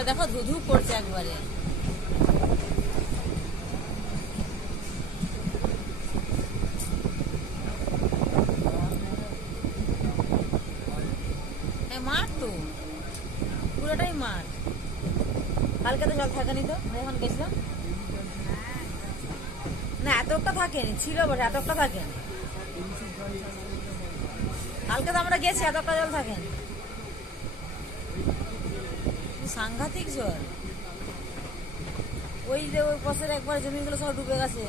জলে দেখো ধুধু করছে একবারে। মাঠ তো পুরোটাই মাঠ। কালকে তো জল থাকেনি, তো যখন গেছিলাম না এতটা থাকেনি, ছিল বটে এতটা থাকেনি। কালকে তো আমরা গেছি, এতটা জল থাকেনি। সাংঘাতিক জল। ওই যে ওই পাশের একবার জমিগুলো সব ডুবে গেছে।